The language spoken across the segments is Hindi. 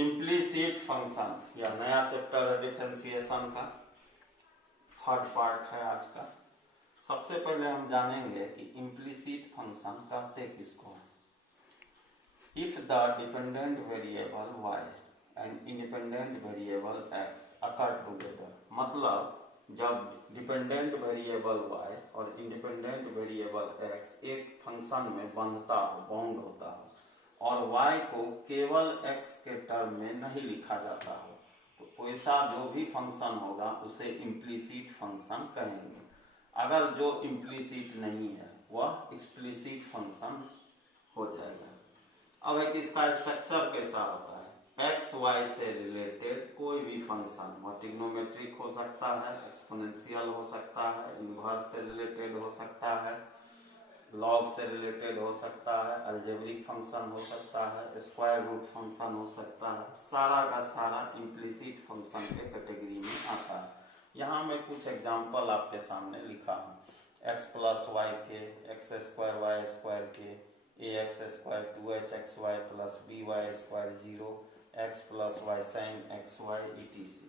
इम्प्लीसिट फंक्शन, यह नया चैप्टर है डिफरेंशिएशन का, थर्ड पार्ट है आज का। सबसे पहले हम जानेंगे कि इम्प्लीसिट फंक्शन कहते किसको हैं। If the dependent variable y and independent variable x occur together, मतलब जब डिपेंडेंट वेरिएबल y और इंडिपेंडेंट वेरिएबल x एक फंक्शन में बंधता हो, बाउंड होता हो, और y को केवल x के टर्म में नहीं लिखा जाता हो, तो ऐसा जो भी फंक्शन होगा उसे इम्प्लीसिट फंक्शन कहेंगे। अगर जो इम्प्लीसिट नहीं है वह एक्सप्लिसिट फंक्शन हो जाएगा। अब एक इसका स्ट्रक्चर कैसा होता है। एक्स वाई से रिलेटेड कोई भी फंक्शन, वह ट्रिग्नोमेट्रिक हो सकता है, एक्सपोनेंशियल हो सकता है, इनवर्स से रिलेटेड हो सकता है, लॉग से रिलेटेड हो सकता है, अलजेब्रिक फंक्शन हो सकता है, स्क्वायर रूट फंक्शन हो सकता है, सारा का सारा इम्प्लीसिट फंक्शन के कैटेगरी में आता है। यहाँ मैं कुछ एग्जांपल आपके सामने लिखा हूँ। x प्लस वाई के, एक्स स्क्वायर वाई स्क्वायर के, a x square 2h xy plus b y square 0, x plus y sine x y etc।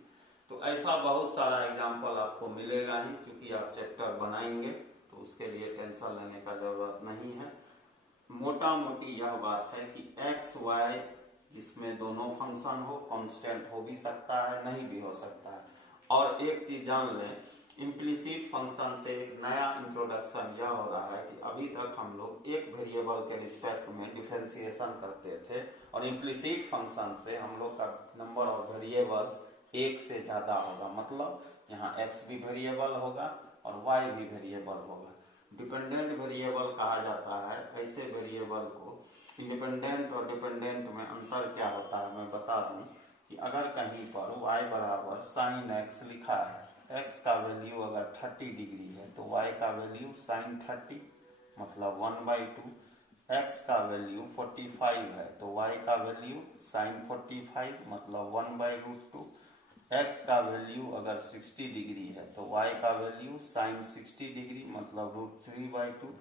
तो ऐसा बहुत सारा एग्जाम्पल आपको मिलेगा ही, क्योंकि आप चैप्टर बनाएंगे तो उसके लिए टेंशन लेने का जरूरत नहीं है। मोटा मोटी यह बात है कि एक्स वाई जिसमें दोनों फंक्शन हो, कांस्टेंट हो भी सकता है, नहीं भी हो सकता है। और एक चीज जान लें, इम्प्लीसिट फंक्शन से एक नया इंट्रोडक्शन यह हो रहा है कि अभी तक हम लोग एक वेरिएबल के रिस्पेक्ट में डिफरेंशिएशन करते थे, और इम्प्लीसिट फंक्शन से हम लोग का नंबर ऑफ वेरिएबल्स एक से ज्यादा होगा, मतलब यहाँ x भी वेरिएबल होगा और y भी वेरिएबल होगा। डिपेंडेंट वेरिएबल कहा जाता है ऐसे वेरिएबल को। इंडिपेंडेंट और डिपेंडेंट में अंतर क्या होता है मैं बता दूं कि अगर कहीं पर y बराबर साइन x लिखा है, x का वैल्यू अगर 30 डिग्री है तो y का वैल्यू साइन 30 मतलब 1/2, x का वैल्यू 45 है तो y का वैल्यू साइन 45 मतलब 1/√2, x का वैल्यू अगर 60 डिग्री है तो y का वैल्यू साइन 60 डिग्री मतलब √3/2।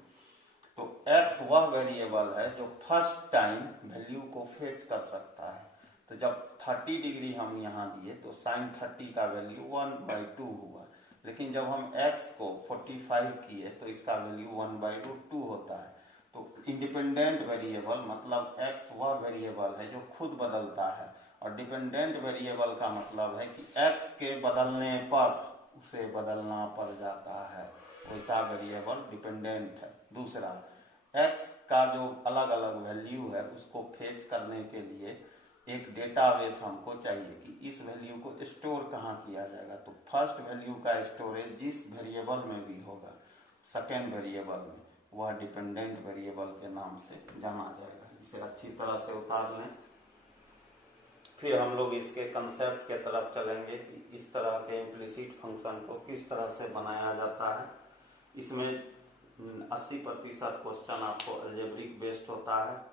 तो x वह वेरिएबल है जो फर्स्ट टाइम वैल्यू को फेच कर सकता है। तो जब 30 डिग्री हम यहाँ दिए तो साइन 30 का वैल्यू 1/2 हुआ, लेकिन जब हम x को 45 किए तो इसका वैल्यू 1/√2 होता है। तो इंडिपेंडेंट वेरिएबल मतलब x वह वेरिएबल है जो खुद बदलता है, और डिपेंडेंट वेरिएबल का मतलब है कि x के बदलने पर उसे बदलना पड़ जाता है, वैसा वेरिएबल डिपेंडेंट है। दूसरा, x का जो अलग अलग वैल्यू है उसको फेच करने के लिए एक डेटाबेस हमको चाहिए कि इस वैल्यू को स्टोर कहाँ किया जाएगा। तो फर्स्ट वैल्यू का स्टोरेज जिस वेरिएबल में भी होगा, सेकेंड वेरिएबल में, वह डिपेंडेंट वेरिएबल के नाम से जाना जाएगा। इसे अच्छी तरह से उतार लें, फिर हम लोग इसके कंसेप्ट के तरफ चलेंगे कि इस तरह के इम्प्लीसिट फंक्शन को किस तरह से बनाया जाता है। इसमें 80% क्वेश्चन आपको अलजेब्रिक बेस्ड होता है।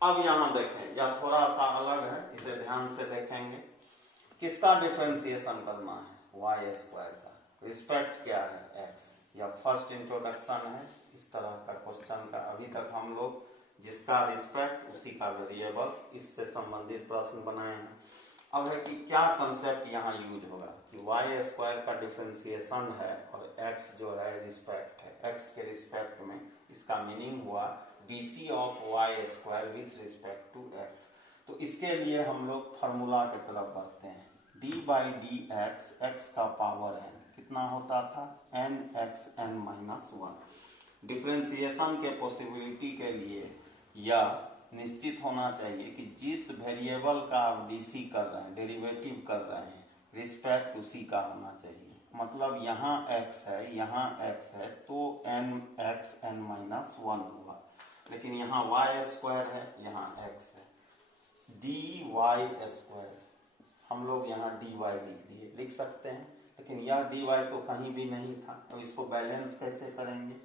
अब यहाँ देखें, यह थोड़ा सा अलग है, इसे ध्यान से देखेंगे। किसका डिफरेंशिएशन करना है? वाई स्क्वायर का। रिस्पेक्ट क्या है? x। यह फर्स्ट इंट्रोडक्शन है इस तरह का क्वेश्चन का। अभी तक हम लोग जिसका रिस्पेक्ट उसी का वेरिएबल, इससे संबंधित प्रश्न बनाए हैं। अब है कि क्या कंसेप्ट यहाँ यूज होगा कि वाई स्क्वायर का डिफरेंशिएशन है और x जो है रिस्पेक्ट है, x के रिस्पेक्ट में। इसका मीनिंग हुआ dc of y square with respect to x। तो इसके लिए हम लोग फार्मूला की तरफ बढ़ते हैं। d/dx x का पावर n कितना होता था? nxn-1। डिफरेंशिएशन के पॉसिबिलिटी के लिए यह निश्चित होना चाहिए कि जिस वेरिएबल का आप डीसी कर रहे हैं, डेरिवेटिव कर रहे हैं, रिस्पेक्ट उसी का होना चाहिए। मतलब यहाँ x है, यहाँ x है, तो nxn-1 हुआ, लेकिन यहाँ y स्क्वायर है, यहाँ x है। dy स्क्वायर हम लोग यहाँ dy लिख सकते हैं, लेकिन यह dy तो कहीं भी नहीं था, तो इसको बैलेंस कैसे करेंगे?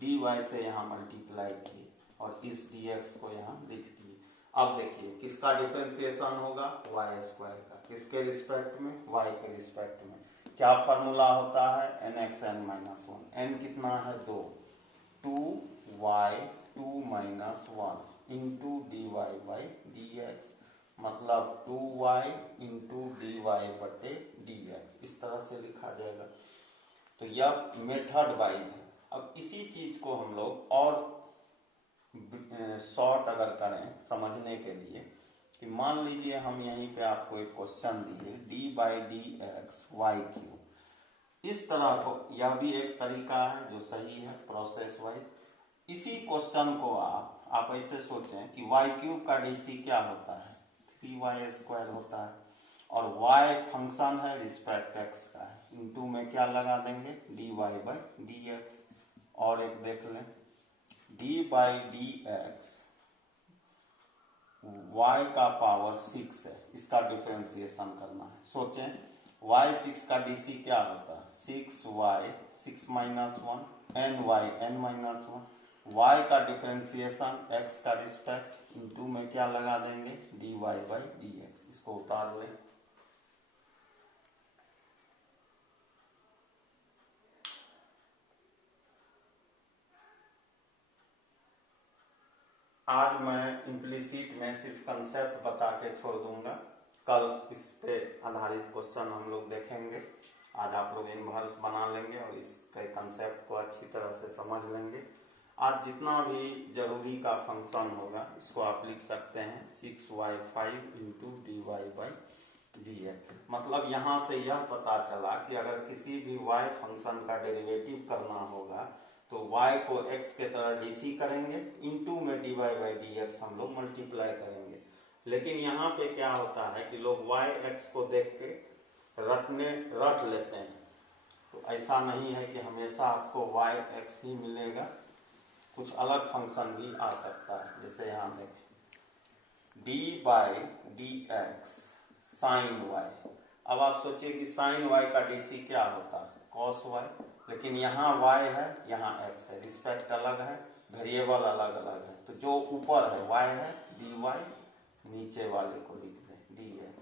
dy से यहाँ मल्टीप्लाई किए और इस dx को यहाँ लिख दिए। अब देखिए किसका डिफरेंशिएशन होगा? y स्क्वायर का। किसके रिस्पेक्ट में? y के रिस्पेक्ट में। क्या फार्मूला होता है, n x n minus one. N कितना है, 2, 2y 2 minus one into d y by d x, मतलब 2y इंटू डी वाई बटे डी एक्स, इस तरह से लिखा जाएगा। तो यह मेथड वाइज है। अब इसी चीज को हम लोग और शॉर्ट अगर करें समझने के लिए, कि मान लीजिए हम यहीं पे आपको एक क्वेश्चन दिए d by d x y cube, इस तरह को, यह भी एक तरीका है जो सही है प्रोसेस वाइज। इसी क्वेश्चन को आप ऐसे सोचें कि वाई क्यूब का डीसी क्या होता है, 3y स्क्वायर होता है, और y फंक्शन है रिस्पेक्ट x का है, इनटू में क्या लगा देंगे, dy बाई डी एक्स। और एक देख लें, D by d x y का पावर 6 है, इसका डिफरेंशिएशन करना है। सोचें y 6 का डीसी क्या होता है, 6y 6 minus one, ny n minus one, y का डिफरेंशिएशन x का रिस्पेक्ट, इनटू में क्या लगा देंगे, dy बाई डी एक्स। इसको उतार लें। आज मैं इम्प्लीसिट में सिर्फ कंसेप्ट बता के छोड़ दूंगा, कल इस पे आधारित क्वेश्चन हम लोग देखेंगे। आज आप लोग इनवर्स बना लेंगे और इसके कंसेप्ट को अच्छी तरह से समझ लेंगे। आज जितना भी जरूरी का फंक्शन होगा इसको आप लिख सकते हैं 6y5 into d y by d x. मतलब यहाँ से यह पता चला कि अगर किसी भी y फंक्शन का डेरिवेटिव करना होगा तो y को x के तरह डीसी करेंगे, इनटू में d y by d x हम लोग मल्टीप्लाई करेंगे। लेकिन यहाँ पे क्या होता है कि लोग y x को देख के रट लेते हैं, तो ऐसा नहीं है कि हमेशा आपको y x ही मिलेगा, कुछ अलग फंक्शन भी आ सकता है। जैसे यहाँ देखें d by d x sin y. अब आप सोचिए कि साइन y का डीसी क्या होता है, कॉस y, लेकिन यहाँ y है यहाँ x है, रिस्पेक्ट अलग है, वेरिएबल अलग अलग है, तो जो ऊपर है y है dy, नीचे वाले को लिख दें dx।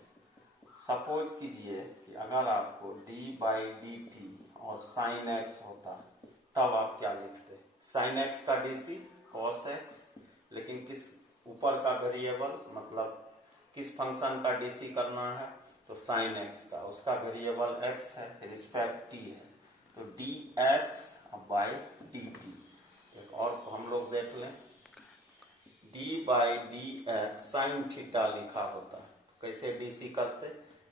सपोज कीजिए कि अगर आपको d बाई डी टी और साइन x होता तब आप क्या लिखते, साइन x का डीसी कॉस x, लेकिन किस ऊपर का वेरिएबल, मतलब किस फंक्शन का डीसी करना है, तो साइन x का, उसका वेरिएबल x है, रिस्पेक्ट t है, तो dx बाई dt। एक और हम लोग देख लें, d by d x sine theta लिखा होता है, कैसे डीसी करते,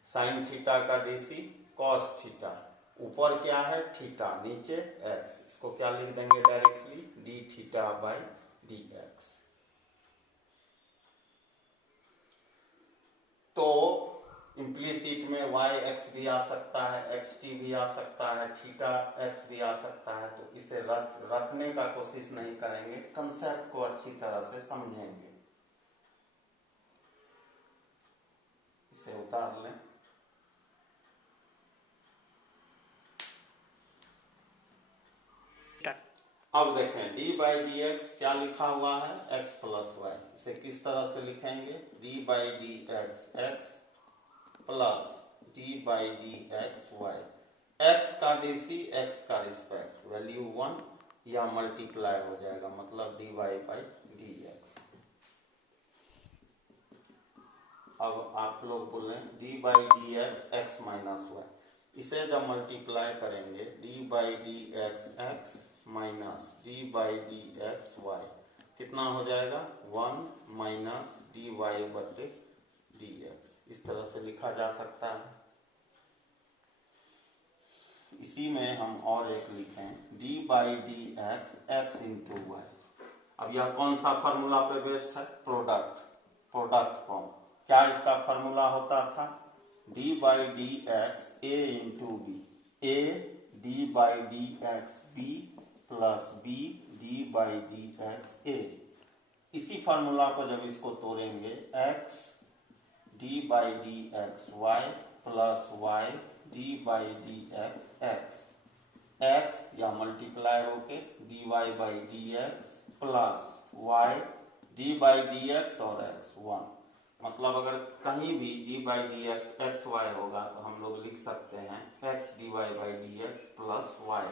साइन थीटा का डीसी कॉस थीटा, ऊपर क्या है थीटा, नीचे x, इसको क्या लिख देंगे directly, D theta by d x. तो इम्प्लीसिट में y x भी आ सकता है, x t भी आ सकता है, थीटा x भी आ सकता है, तो इसे रटने का कोशिश नहीं करेंगे, कंसेप्ट को अच्छी तरह से समझेंगे। इसे उतार लें। अब देखें d बाई डी एक्स क्या लिखा हुआ है, x प्लस वाई, इसे किस तरह से लिखेंगे, d by d x x plus d by d x y, x का डीसी x का रिस्पेक्ट, वैल्यू 1, या मल्टीप्लाई हो जाएगा, मतलब dy बाई डी एक्स। अब आप लोग बोलें d by d x x minus y, इसे जब मल्टीप्लाई करेंगे d by d x x minus d by d x y, कितना हो जाएगा, 1 माइनस डी वाई बटे डी एक्स, इस तरह से लिखा जा सकता है। इसी में हम और एक लिखें d by d x x into y. अब यह कौन सा फार्मूला पे बेस्ड है, प्रोडक्ट फॉर्म। क्या इसका फार्मूला होता था, d by d x a into b, a d by d x b plus b d by d x a. इसी फार्मूला पर जब इसको तोड़ेंगे, x d by d x y plus y d by d x x, x या मल्टीप्लाई होके d y by d x plus y d by d x और एक्स 1, मतलब अगर कहीं भी d by d x x y होगा तो हम लोग लिख सकते हैं x d y by d x plus y.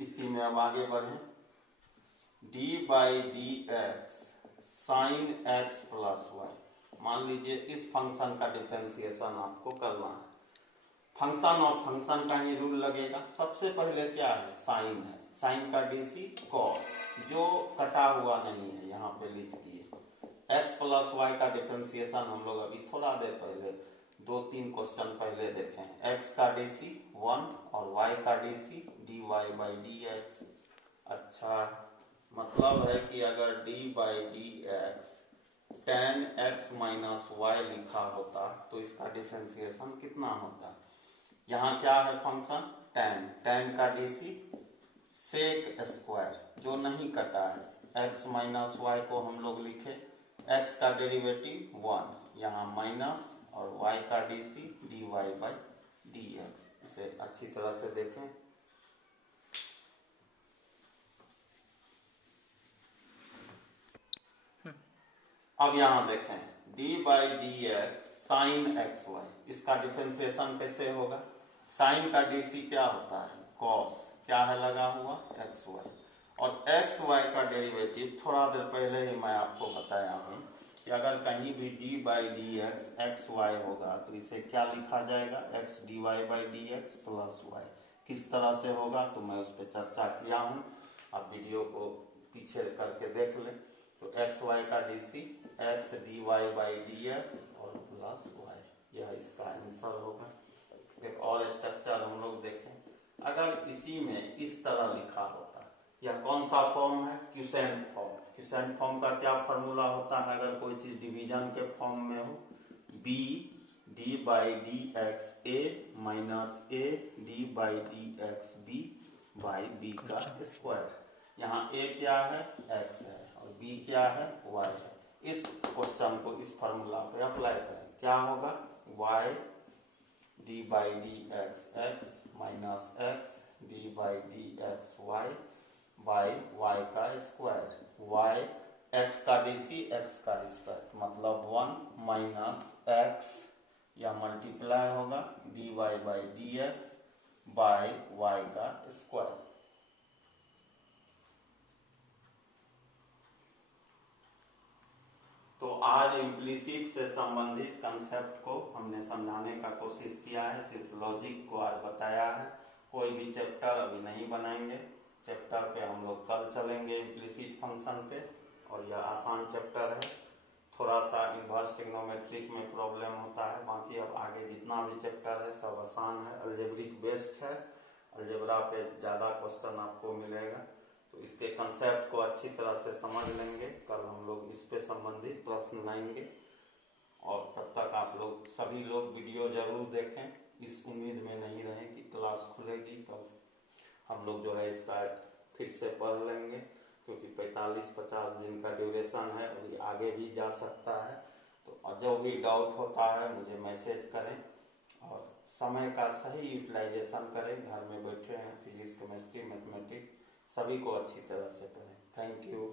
इसी में अब आगे बढ़े, d by d x sin x plus y. मान लीजिए इस फंक्शन का डिफरेंशिएशन आपको करना है। फंक्शन और फंक्शन का ही रूल लगेगा। सबसे पहले क्या है, साइन है, साइन का डीसी कॉस, जो कटा हुआ नहीं है यहाँ पे लिख दिए। एक्स प्लस वाई का डिफरेंशिएशन हम लोग अभी थोड़ा देर पहले 2-3 क्वेश्चन पहले देखे हैं। एक्स का डीसी 1 और वाई का DC d y by d x. अच्छा, मतलब है कि अगर d by d x tan x minus y लिखा होता तो इसका डिफरेंशिएशन कितना होता। यहाँ क्या है फंक्शन tan, tan का डीसी सेक स्क्वायर जो नहीं कटा है, x माइनस वाई को हम लोग लिखे, x का डेरिवेटिव 1, यहाँ माइनस, और y का DC d y by d x. इसे अच्छी तरह से देखें। अब यहां देखें d by d x sin x y, इसका डिफरेंशिएशन कैसे होगा। साइन का डीसी क्या होता है, कॉस, क्या है लगा हुआ एक्स वाई, और एक्स वाई का डेरिवेटिव थोड़ा देर पहले ही मैं आपको बताया हूं कि अगर कहीं भी d by d x x y होगा तो इसे क्या लिखा जाएगा, x d y by d x plus y. किस तरह से होगा तो मैं उस पर चर्चा किया हूं, आप वीडियो को पीछे करके देख लें। तो एक्स वाई का DC x d y by d x और प्लस वाई, यह इसका आंसर होगा। एक और स्ट्रक्चर हम लोग देखें, अगर इसी में इस तरह लिखा होता, यह कौन सा फॉर्म है, क्यूसेंट फॉर्म। क्यूसेंट फॉर्म का क्या फॉर्मूला होता है, अगर कोई चीज डिवीजन के फॉर्म में हो, b d by d x a minus a d by d x b by b का स्क्वायर। यहाँ ए क्या है, एक्स है, और बी क्या है, वाई है। इस क्वेश्चन को इस फॉर्मूला पे अप्लाई करें, क्या होगा, y d by d x x minus x d by d x y by y का स्क्वायर। वाई एक्स का डीसी एक्स का रिस्पेक्ट, मतलब 1 माइनस एक्स, या मल्टीप्लाई होगा d y by d x by y का स्क्वायर। तो आज इम्प्लिसिट से संबंधित कंसेप्ट को हमने समझाने का कोशिश किया है, सिर्फ लॉजिक को आज बताया है। कोई भी चैप्टर अभी नहीं बनाएंगे, चैप्टर पे हम लोग कल चलेंगे इम्प्लिसिट फंक्शन पे, और यह आसान चैप्टर है। थोड़ा सा इन्वर्स ट्रिग्नोमेट्रिक में प्रॉब्लम होता है, बाकी अब आगे जितना भी चैप्टर है सब आसान है, अलजेब्रिक बेस्ड है, अलजेब्रा पे ज़्यादा क्वेश्चन आपको मिलेगा। तो इसके कंसेप्ट को अच्छी तरह से समझ लेंगे, कल हम लोग इस पे संबंधित प्रश्न लाएंगे। और तब तक आप लोग सभी लोग वीडियो जरूर देखें, इस उम्मीद में नहीं रहें कि क्लास खुलेगी तब हम लोग जो है इसका फिर से पढ़ लेंगे, क्योंकि 45-50 दिन का ड्यूरेशन है, अभी आगे भी जा सकता है। तो जो भी डाउट होता है मुझे मैसेज करें, और समय का सही यूटिलाइजेशन करें। घर में बैठे हैं, फिजिक्स केमिस्ट्री मैथमेटिक्स सभी को अच्छी तरह से पढ़ें। Thank you.